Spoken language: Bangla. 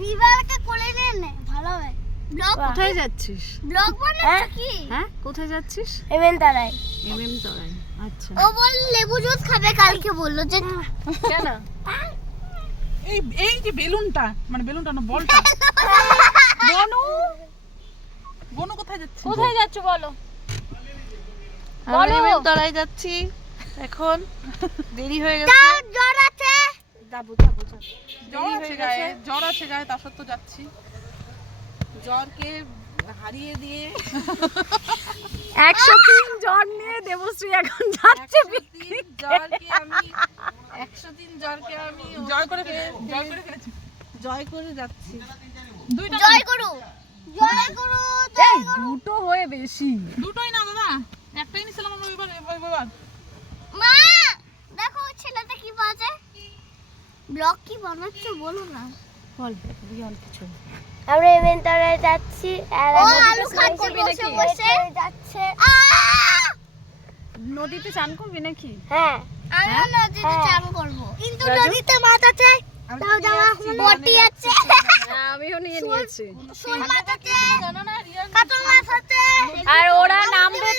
বিবারকে কোলে নিয়ে নে ভালো হবে। ব্লগ কোথায় যাচ্ছিস? ব্লগ বানাচ্ছ কি? হ্যাঁ, কোথায় যাচ্ছিস? এমএন তারাই। তলায়। আচ্ছা। ও বল লেবু জুস খাবে, কালকে বললো যে কেন? এই যে বেলুনটা, মানে বেলুনটা না, বলটা। বনু, বনু কোথায় যাচ্ছে? কোথায় যাচ্ছ বলো? আমরা তলায় যাচ্ছি এখন। দেরি হয়ে গেছে। জ্বর আছে। যাবো। জ্বর আছে গায়ে, জ্বর আছে গায়ে, তা সত্ত্বেও যাচ্ছি। জ্বরকে হারিয়ে দিয়ে 103 জ্বর নিয়ে দেবশ্রী এখন যাচ্ছে। 103 জ্বরকে আমি জয় করে ফেলেছি। জয় করে যাচ্ছি। দুইটা জয় গুরু, জয় গুরু। এই দুটো হয়ে বেশি। দুটোই না দাদা, একটাই নিছিলাম আমরা এবার। মা দেখো ওই ছেলেটা কি বাজে। ব্লগ কি বানাচ্ছো বলো না। বল রিয়ন কিছু। আমরা ইভেন্টারে যাচ্ছি আর আলু খাচ্ছি বসে বসে যাচ্ছে। নদীতে চান করবি নাকি? হ্যাঁ আমরা নদীতে চান করব, কিন্তু নদীতে মাছ আছে, তাও যাওয়া বটি আছে, আমিও নিয়ে নিয়েছি। শোল মাছ আছে, কাতল মাছ আছে, আর ওরা নামবে।